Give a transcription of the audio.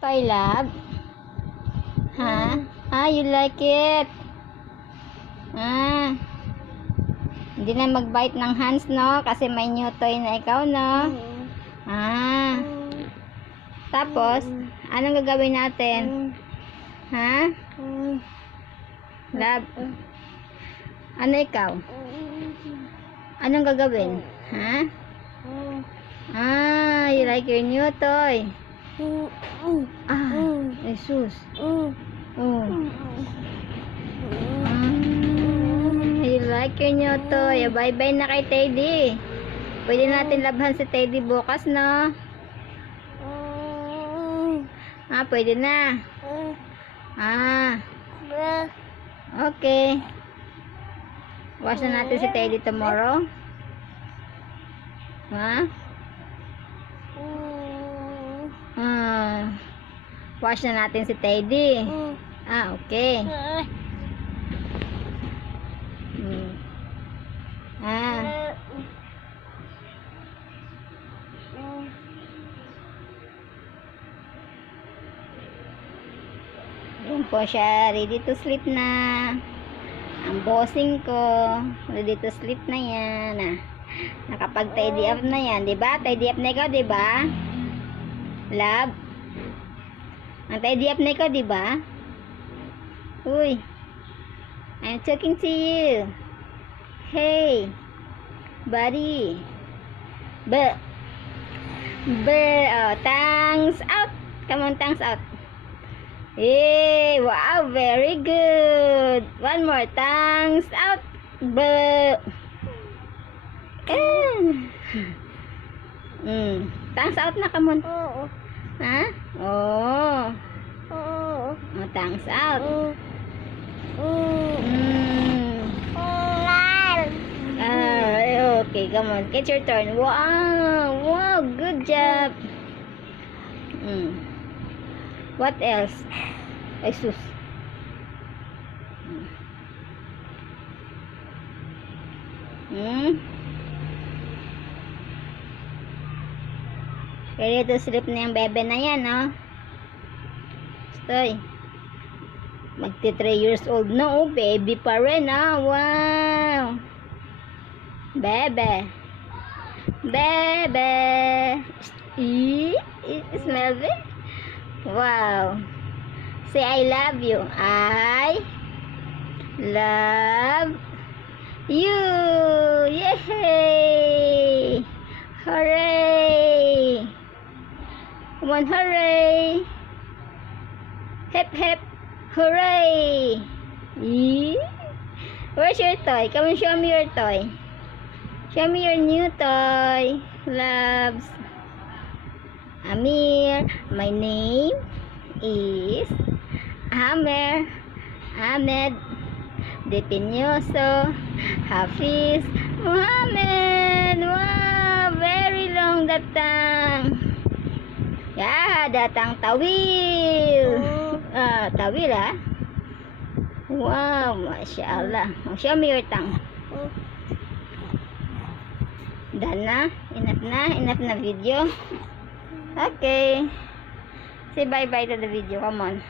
Toy love? Ha? Ah, you like it? Ah. Hindi na mag-bite ng hands, no? Kasi may new toy na ikaw, no? Ah. Tapos, anong gagawin natin? Ha? Love? Ano ikaw? Anong gagawin? Ha? Ah, you like your new toy? Ah, Jesus. Oh. You like your new toy. Bye-bye na kay Teddy. Pwede natin labhan si Teddy bukas, no? Ah, pwede na. Ah. Okay. Wash na natin si Teddy tomorrow. Ha? Wash na natin si Teddy. Ah, okay. Ah. Yan po siya. Ready to sleep na. Ang bossing ko. Ready to sleep na yan. Ah. Nakapag-tidy up na yan. Diba? Tidy up na ikaw, diba? Love? Ang tidy up na ikaw, diba? Uy. I'm talking to you. Hey. Buddy. Oh, thanks out. Come on, thanks out. Hey, wow, very good. One more, thanks out. Thanks out na, come on. Ha? Oh. Oh, thanks out. Okay, come on. It's your turn. Wow, wow, good job. What else? Jesus. Ready to sleep na yung bebe na yan, no? Stoy. Magti 3 years old na, oh. Baby pa rin, ah. Wow. Bebe. Bebe. Smell it? Wow. Say, I love you. I love you. Yay! Hooray! Come on, hooray! Hip, hip. Hooray! Where's your toy? Come and show me your toy. Show me your new toy. Loves. Amir. My name is Amer. Ahmed. Depinyoso. Hafiz. Muhammad. Wow! Very long that tongue. Yeah, datang tawil. Tawil, ah. Wow, mashallah. Show me your tongue. Done na? Enough na video. Okay. Say bye-bye to the video. Come on.